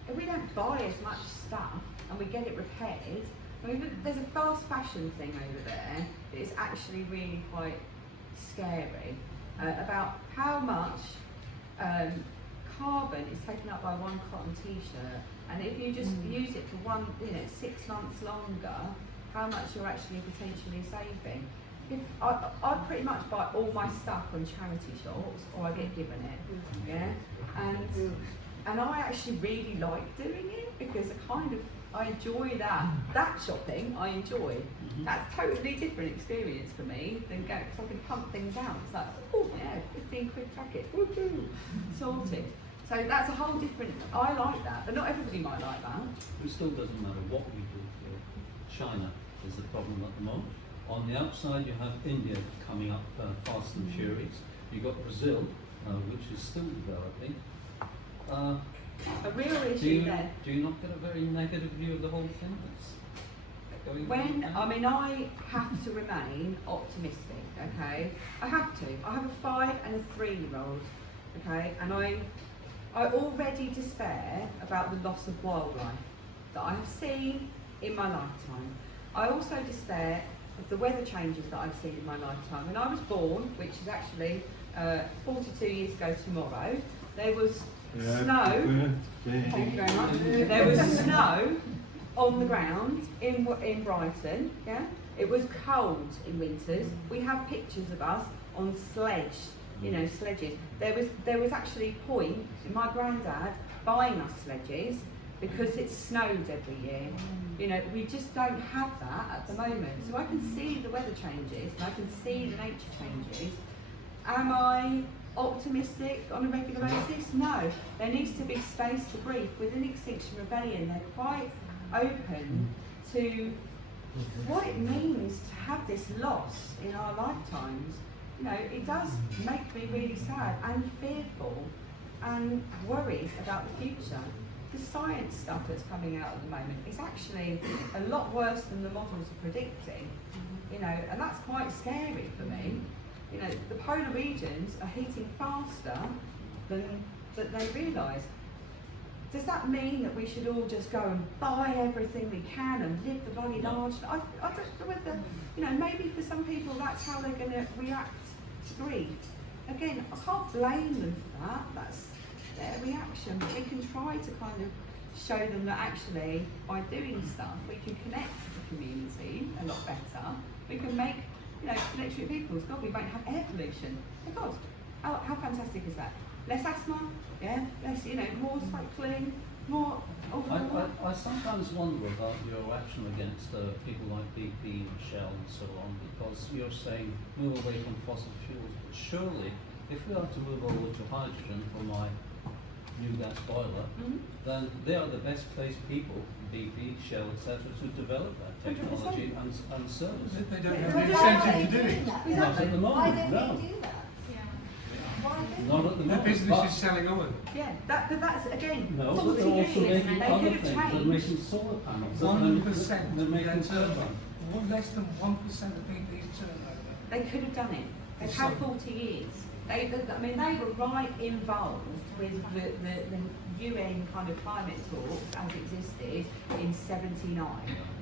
if we don't buy as much stuff and we get it repaired, I mean, there's a fast fashion thing over there that is actually really quite scary about how much carbon is taken up by one cotton t-shirt, and if you just use it for 6 months longer, how much you're actually potentially saving. I pretty much buy all my stuff from charity shops, or I get given it, yeah, and I actually really like doing it because I enjoy that shopping. I enjoy. That's a totally different experience for me than because I can pump things out. It's like, oh yeah, 15 quid jacket, woohoo, sorted. So that's a whole different. I like that, but not everybody might like that. It still doesn't matter what we do here. China is the problem at the moment. On the outside, you have India coming up fast and furious. You've got Brazil, which is still developing. A real issue there. Do you not get a very negative view of the whole thing that's going on? I mean, I have to remain optimistic, okay? I have to. I have a 5 and a 3-year-old, okay? And I already despair about the loss of wildlife that I have seen in my lifetime. I also despair of the weather changes that I've seen in my lifetime. When I was born, which is actually 42 years ago tomorrow, there was snow. Thank you very much. There was snow on the ground in Brighton. Yeah, it was cold in winters. We have pictures of us on sledges. There was actually a point in my granddad buying us sledges because it snowed every year. You know, we just don't have that at the moment. So I can see the weather changes and I can see the nature changes. Am I optimistic on a regular basis? No. There needs to be space to breathe. Within Extinction Rebellion, they're quite open to what it means to have this loss in our lifetimes. You know, it does make me really sad and fearful and worried about the future. The science stuff that's coming out at the moment is actually a lot worse than the models are predicting. You know, and that's quite scary for me. You know, the polar regions are heating faster than they realise. Does that mean that we should all just go and buy everything we can and live the bloody large? I don't know whether, you know, maybe for some people that's how they're going to react to grief. Again, I can't blame them for that. That's their reaction. But we can try to kind of show them that actually by doing stuff we can connect to the community a lot better. We can make, you know, electric vehicles. God, we won't have air pollution. Oh God, how fantastic is that? Less asthma, yeah, less, you know, more cycling, more overall. I sometimes wonder about your action against people like BP and Shell and so on, because you're saying move away from fossil fuels, but surely if we are to move over to hydrogen for my new gas boiler, then they are the best placed people, BP, Shell, etc., to develop that technology and service. They don't have the incentive to do it. Not at the Why moment, don't no. they do that? Why don't Not at the The moment. business but- is selling on. Yeah, but that's again, No, but 40 they're also years, making they other could things. have They're changed. making solar panels. 1% They're of their making turnover. turbines. Less than 1% of BP's turnover. They could have done it. They've It's had so- 40 years. I mean, they were right involved with the UN kind of climate talks as existed in '79.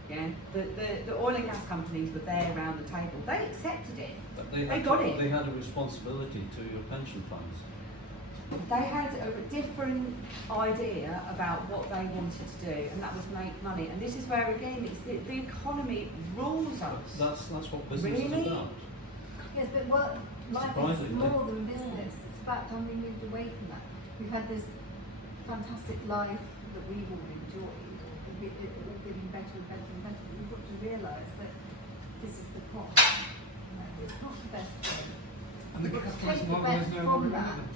Yeah, the oil and gas companies were there around the table. They accepted it. But They had got to- it. They had a responsibility to your pension funds. They had a different idea about what they wanted to do, and that was make money. And this is where again, it's the economy rules us. That's what business Really? is about. Yes, but what life is Surprisingly. more than business. It's about time we moved away from that. We've had this fantastic life that we've all enjoyed, all getting better and better and better. We've got to realise that this is the cost. You know, it's not the best thing. And the We've got to capitalist take the model is best no from longer that. relevant.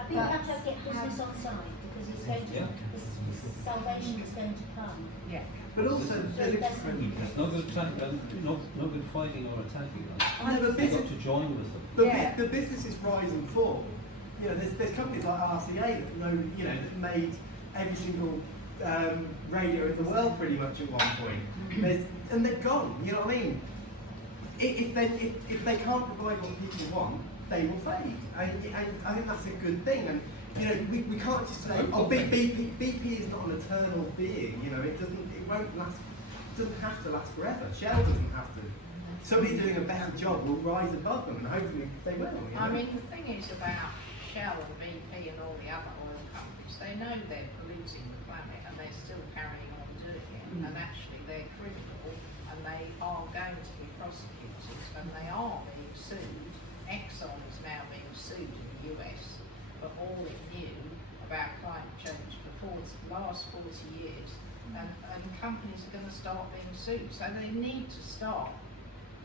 I think you have to get business on side, because it's going to, Yeah. this salvation is going to come. Yeah. But also, It's no good no good fighting or attacking them. And the You've got business, to join with them. the businesses rise and fall. You know, there's companies like RCA that know, you know, that made every single radio in the world pretty much at one point. And they're gone. You know what I mean? If they can't provide what people want, they will fade. And I think that's a good thing. And you know, we can't just say, oh, BP is not an eternal being. You know, it won't last. It doesn't have to last forever. Shell doesn't have to. Somebody doing a better job will rise above them, and hopefully they will. You know? I mean, the thing is about Shell and BP and all the other oil companies, they know they're polluting the planet and they're still carrying on doing it. And actually they're criminal and they are going to be prosecuted and they are being sued. Exxon is now being sued in the US for all it knew about climate change for the last 40 years. And companies are going to start being sued. So they need to start,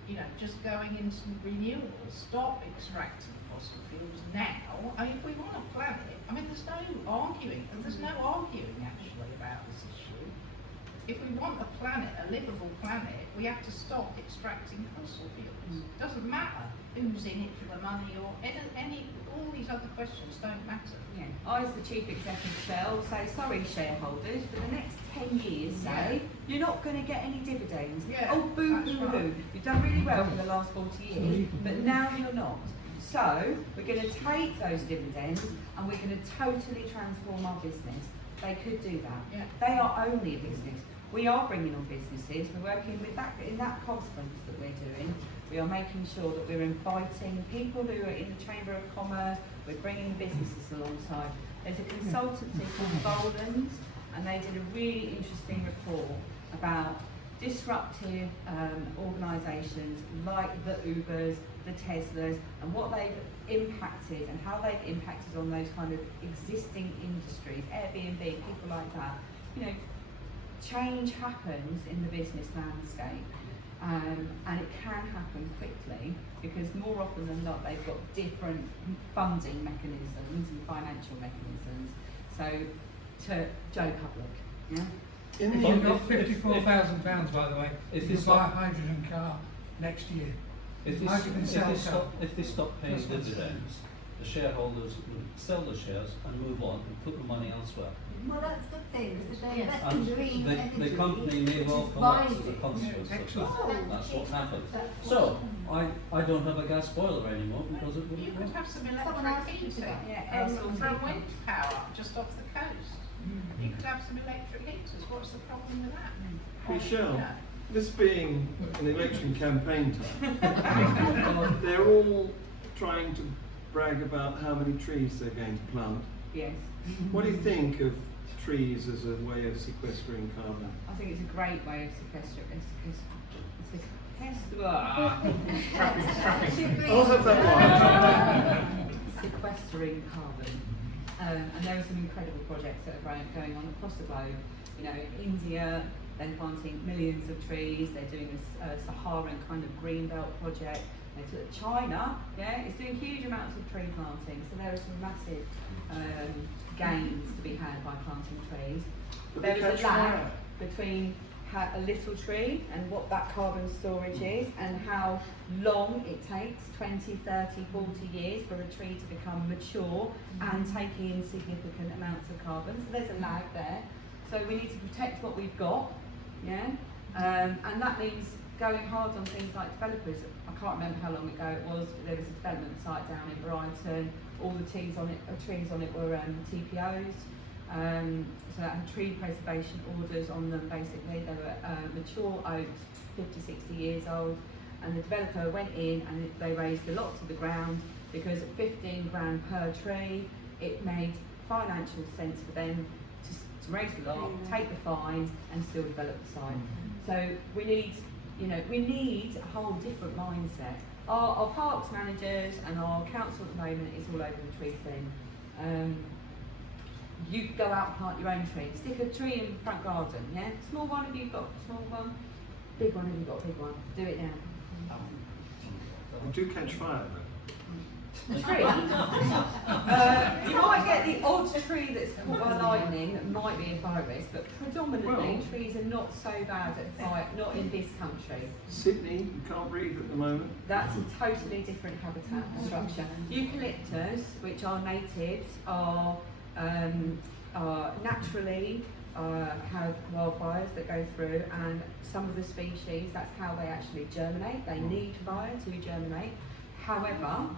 you know, just going into renewables, stop extracting fossil fuels now. I mean, if we want a planet, I mean, there's no arguing actually about this issue. If we want a planet, a livable planet, we have to stop extracting fossil fuels. It doesn't matter who's in it for the money or all these other questions don't matter. Yeah. I, as the chief executive of Shell, say, sorry shareholders, for the next 10 years, say, you're not going to get any dividends. Yeah, Oh, boo, that's boo, right. boo. You've done really well for the last 40 years, but now you're not. So, we're going to take those dividends and we're going to totally transform our business. They could do that. Yeah. They are only a business. We are bringing on businesses. We're working with that in that conference that we're doing. We are making sure that we're inviting people who are in the Chamber of Commerce. We're bringing businesses alongside. There's a consultancy called Boland, and they did a really interesting report about disruptive organisations like the Ubers, the Teslas, and what they've impacted and how they've impacted on those kind of existing industries, Airbnb, people like that. You know, change happens in the business landscape, and it can happen quickly because more often than not they've got different funding mechanisms and financial mechanisms. So, to Joe Public, yeah. If you've got £54,000, by the way, if you buy a hydrogen car next year. If they stop paying dividends, the shareholders would sell the shares and move on and put the money elsewhere. Well, that's a good thing, because they Yes. invest in green energy. The company may which well is collapse as a rising. consequence of Oh, that. That's what happens. that's So, what- I don't have a gas boiler anymore because it You wouldn't could work. have some Someone else electric could do heating that. Yeah, from wind power just off the coast. You could have some electric heaters. What's the problem with that? Michelle, You know, this being an election campaign time, they're all trying to brag about how many trees they're going to plant. Yes. What do you think of trees as a way of sequestering carbon? I think it's a great way of I'll have that one. Sequestering carbon. And there are some incredible projects that are going on across the globe. You know, India, they're planting millions of trees. They're doing this Saharan kind of green belt project. China, is doing huge amounts of tree planting. So there are some massive gains to be had by planting trees. But There they is a catch lag fire. between a little tree and what that carbon storage is, and how long it takes, 20, 30, 40 years for a tree to become mature and taking in significant amounts of carbon. So there's a lag there. So we need to protect what we've got, and that means going hard on things like developers. I can't remember how long ago it was, but there was a development site down in Brighton. All the trees on it were TPOs. So that had tree preservation orders on them. Basically, they were mature oaks, 50, 60 years old, and the developer went in and they raised a lot to the ground because at 15 grand per tree, it made financial sense for them to raise the lot, take the fine, and still develop the site. So we need a whole different mindset. Our parks managers and our council at the moment is all over the tree thing. You go out and plant your own tree. Stick a tree in the front garden, Small one if you've got a small one. Big one if you've got a big one. Do it now. They do catch fire though. Tree. You might get the odd tree that's caught by lightning that might be a fire risk, but predominantly trees are not so bad at fire, not in this country. Sydney, you can't breathe at the moment. That's a totally different habitat structure. Eucalyptus, which are natives, are naturally have wildfires that go through, and some of the species, that's how they actually germinate. They need fire to germinate. However,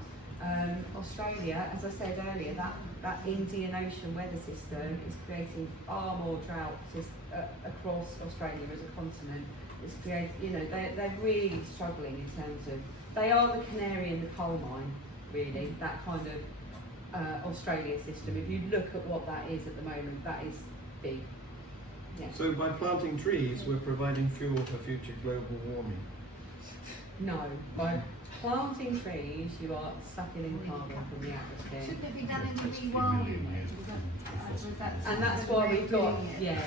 Australia, as I said earlier, that Indian Ocean weather system is creating far more drought across Australia as a continent. It's they're really struggling in terms of, they are the canary in the coal mine, really, that kind of Australia system. If you look at what that is at the moment, that is big. So by planting trees, we're providing fuel for future global warming. No, by planting trees, you are sucking in carbon from the atmosphere. Should they be done in the rewilding? And that's why we've got,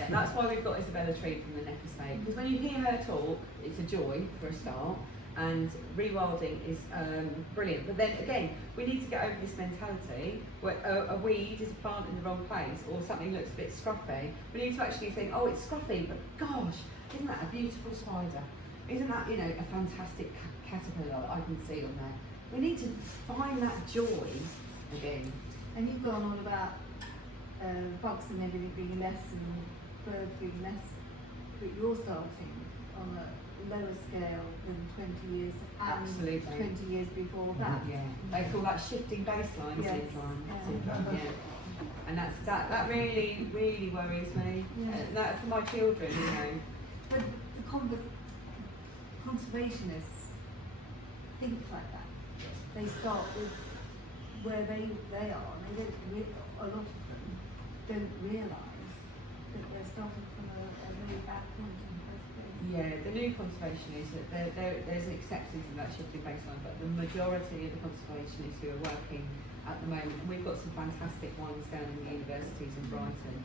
that's why we've got Isabella Tree from the Neck Estate. Because when you hear her talk, it's a joy for a start, and rewilding is brilliant. But then again, we need to get over this mentality where a weed is a plant in the wrong place, or something looks a bit scruffy. We need to actually think, oh, it's scruffy, but gosh, isn't that a beautiful spider? Isn't that, a fantastic caterpillar that I can see on there? We need to find that joy again. And you've gone on about bugs and everything being less and birds being less, but you're starting on a lower scale than 20 years and Absolutely. 20 years before that. Yeah, they call that shifting baseline syndrome. Yeah. And that really, really worries me. Yes. That for my children, But the conservationists think like that. They start with where they are, and they don't, a lot of them don't realise that they're starting from a very bad point in the first place. Yeah, the new conservationists, there's exceptions in that shifting baseline, but the majority of the conservationists who are working at the moment, and we've got some fantastic ones down in the universities in Brighton.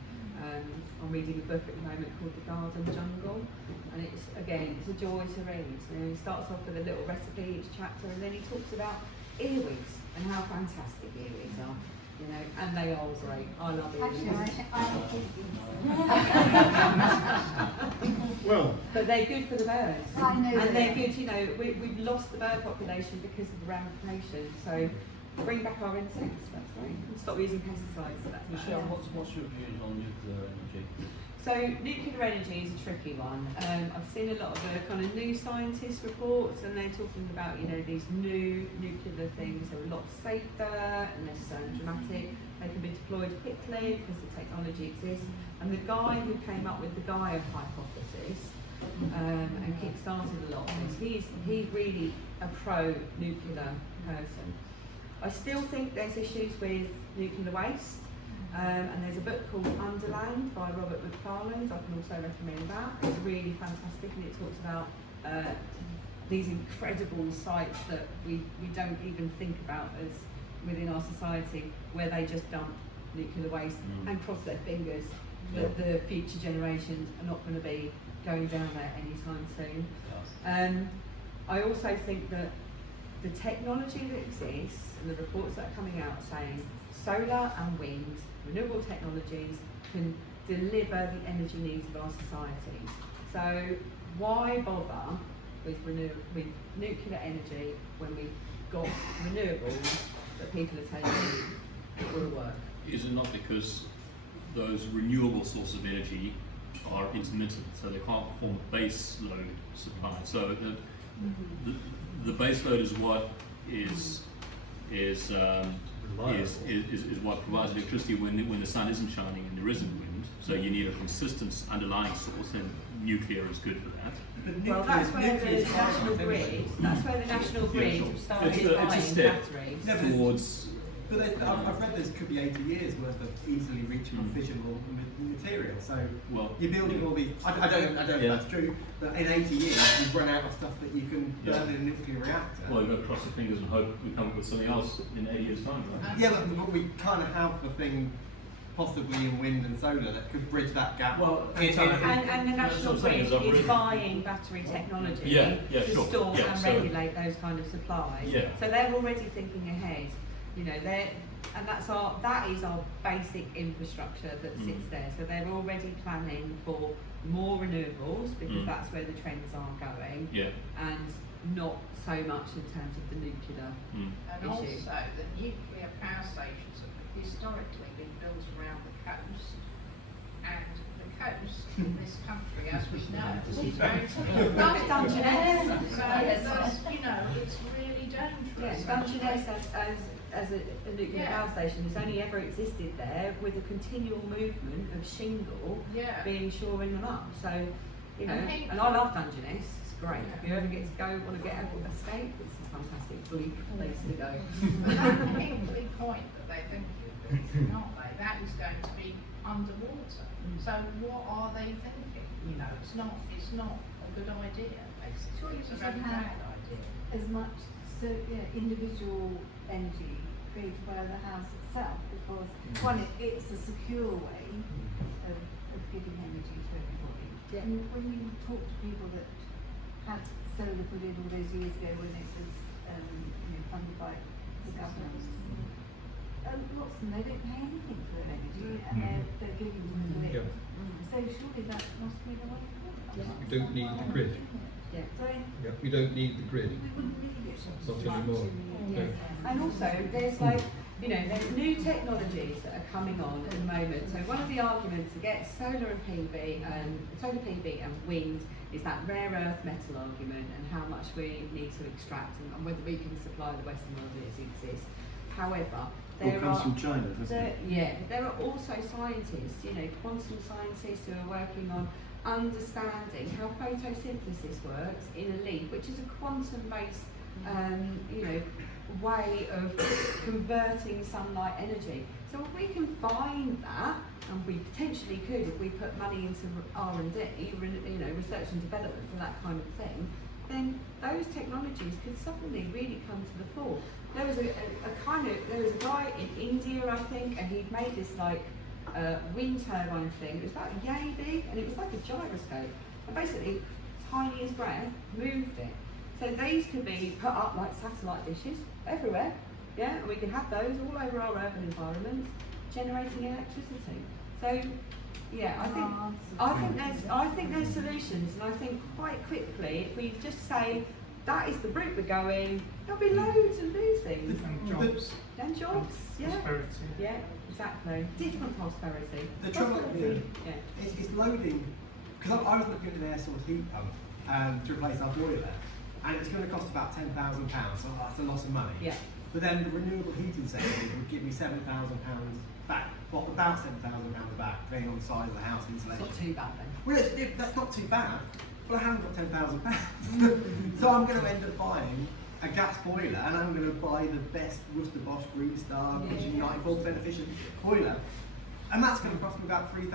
I'm reading a book at the moment called The Garden Jungle, and it's a joy to read. He starts off with a little recipe each chapter, and then he talks about earwigs and how fantastic earwigs are. And they are great. I love earwigs. Well, but they're good for the birds. I know and they're that. good. We've lost the bird population because of the ramifications. So bring back our insects. That's great. And stop using pesticides. So that's Michelle, what's your views on nuclear energy? So nuclear energy is a tricky one. I've seen a lot of the kind of new scientist reports, and they're talking about these new nuclear things. They're a lot safer and less dramatic. They can be deployed quickly because the technology exists. And the guy who came up with the Gaia hypothesis and kick-started a lot of this, he's really a pro-nuclear person. I still think there's issues with nuclear waste. And there's a book called Underland by Robert McFarland. I can also recommend that. It's really fantastic, and it talks about these incredible sites that we don't even think about as within our society, where they just dump nuclear waste and cross their fingers that the future generations are not going to be going down there anytime soon. I also think that the technology that exists and the reports that are coming out saying solar and wind, renewable technologies can deliver the energy needs of our societies. So why bother with nuclear energy when we've got renewables that people are telling you it will work? Is it not because those renewable sources of energy are intermittent, so they can't form base load supply? So the base load is what is what provides electricity when the sun isn't shining and there isn't wind. So you need a consistent underlying source, and nuclear is good for that. Well, that's where the national grid. That's where the national grid started buying batteries. Towards. But I've read there could be 80 years worth of easily reachable fissionable material. So you're building all these. I don't know if that's true, but in 80 years you've run out of stuff that you can burn in a nuclear reactor. Well, you've got to cross your fingers and hope we come up with something else in 80 years' time, right? Yeah, but we kind of have the thing possibly in wind and solar that could bridge that gap. Well, and the national grid is buying battery technology to store and regulate those kind of supplies. So they're already thinking ahead. You know, that is our basic infrastructure that sits there. So they're already planning for more renewables because that's where the trends are going, and not so much in terms of the nuclear And issue. also, the nuclear power stations have historically been built around the coast, and the coast in this country, as we know, is very Look at Dungeness. So that's, you know, it's really dangerous. Dungeness as a nuclear power station has only ever existed there with a continual movement of shingle being shoring them up. So, you know, and I love Dungeness. It's great. If you ever get to go, want to get out of escape, it's a fantastic bleak place to go. That Hinkley Point that they think you're building, aren't they? That is going to be underwater. So what are they thinking? You know, it's not a good idea. Basically, it's a very bad idea. As much individual energy created by the house itself, because one, it's a secure way of giving energy to everybody. And when you talk to people that had solar put in all those years ago when it was funded by the government, lots of them, they don't pay anything for their energy, and they're giving to the grid. So surely that must be the way forward. We don't need the grid. We don't need the grid. Not anymore. And also, there's there's new technologies that are coming on at the moment. So one of the arguments against solar PV and wind is that rare earth metal argument and how much we need to extract and whether we can supply the Western world as it exists. However, there comes from China, doesn't it? There are also scientists, quantum scientists who are working on understanding how photosynthesis works in a leaf, which is a quantum-based, way of converting sunlight energy. So if we can find that, and we potentially could if we put money into R&D, research and development for that kind of thing, then those technologies could suddenly really come to the fore. There was a guy in India, I think, and he'd made this wind turbine thing. It was about yay big, and it was like a gyroscope. And basically, tiny as breath, moved it. So these could be put up like satellite dishes everywhere, and we can have those all over our urban environments, generating electricity. So, I think there's solutions, and I think quite quickly, if we just say that is the route we're going, there'll be loads of new things. And jobs, Prosperity. Yeah, exactly. Different prosperity. The trouble is loading, because I was looking at an air source heat pump to replace our boiler, and it's going to cost about £10,000, so that's a lot of money. Yeah. But then the renewable heating savings would give me £7,000 back, well, about £7,000 back, depending on the size of the house insulation. It's not too bad then. Well, that's not too bad, but I haven't got £10,000. So I'm going to end up buying a gas boiler, and I'm going to buy the best Worcester Bosch Green Star, which is 94% efficient boiler, and that's going to cost me about £3,000.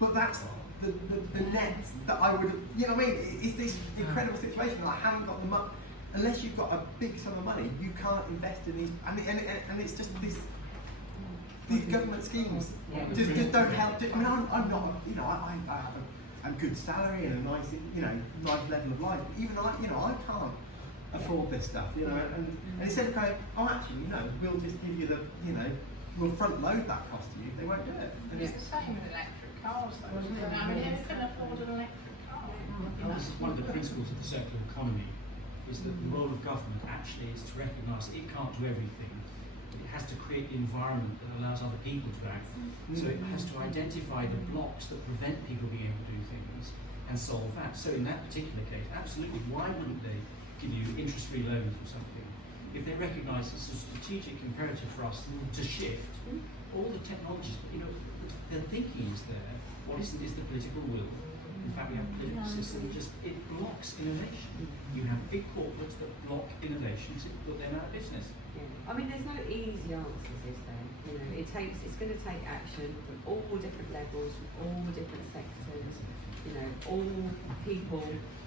But that's the net that I would have, you know what I mean? It's this incredible situation that I haven't got the money. Unless you've got a big sum of money, you can't invest in these, and it's just this, these government schemes just don't help. I mean, I'm not, you know, I have a good salary and a nice, you know, nice level of life. Even I, you know, I can't afford this stuff, you know, and instead of going, oh, actually, you know, we'll just give you the, you know, we'll front load that cost to you, they won't do it. And It's the same with electric cars though, isn't it? I mean, who can afford an electric car? You know? This is one of the principles of the circular economy, is that the role of government actually is to recognise that it can't do everything. It has to create the environment that allows other people to act. So it has to identify the blocks that prevent people being able to do things and solve that. So in that particular case, absolutely, why wouldn't they give you interest-free loans or something? If they recognise it's a strategic imperative for us to shift, all the technologies, you know, the thinking is there. What isn't is the political will. In fact, we have a political system that just, it blocks innovation. You have big corporates that block innovations, it put them out of business. I mean, there's no easy answers, is there? You know, it's going to take action from all different levels, from all different sectors. You know, all people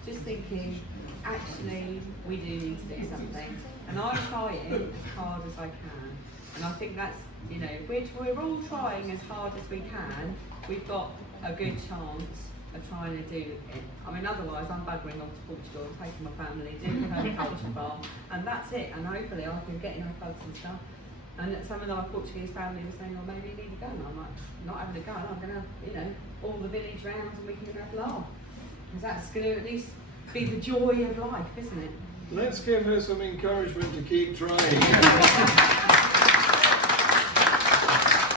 just thinking, actually, we do need to do something. And I'm trying as hard as I can. And I think that's, you know, we're all trying as hard as we can. We've got a good chance of trying to do it. I mean, otherwise I'm buggering off to Portugal, taking my family, doing the culture farm, and that's it. And hopefully I can get enough bugs and stuff. And some of our Portuguese family were saying, well, maybe you need a gun. I'm like, not having a gun, I'm going to have, you know, all the village rounds and we can have a laugh. Because that's going to at least be the joy of life, isn't it? Let's give her some encouragement to keep trying.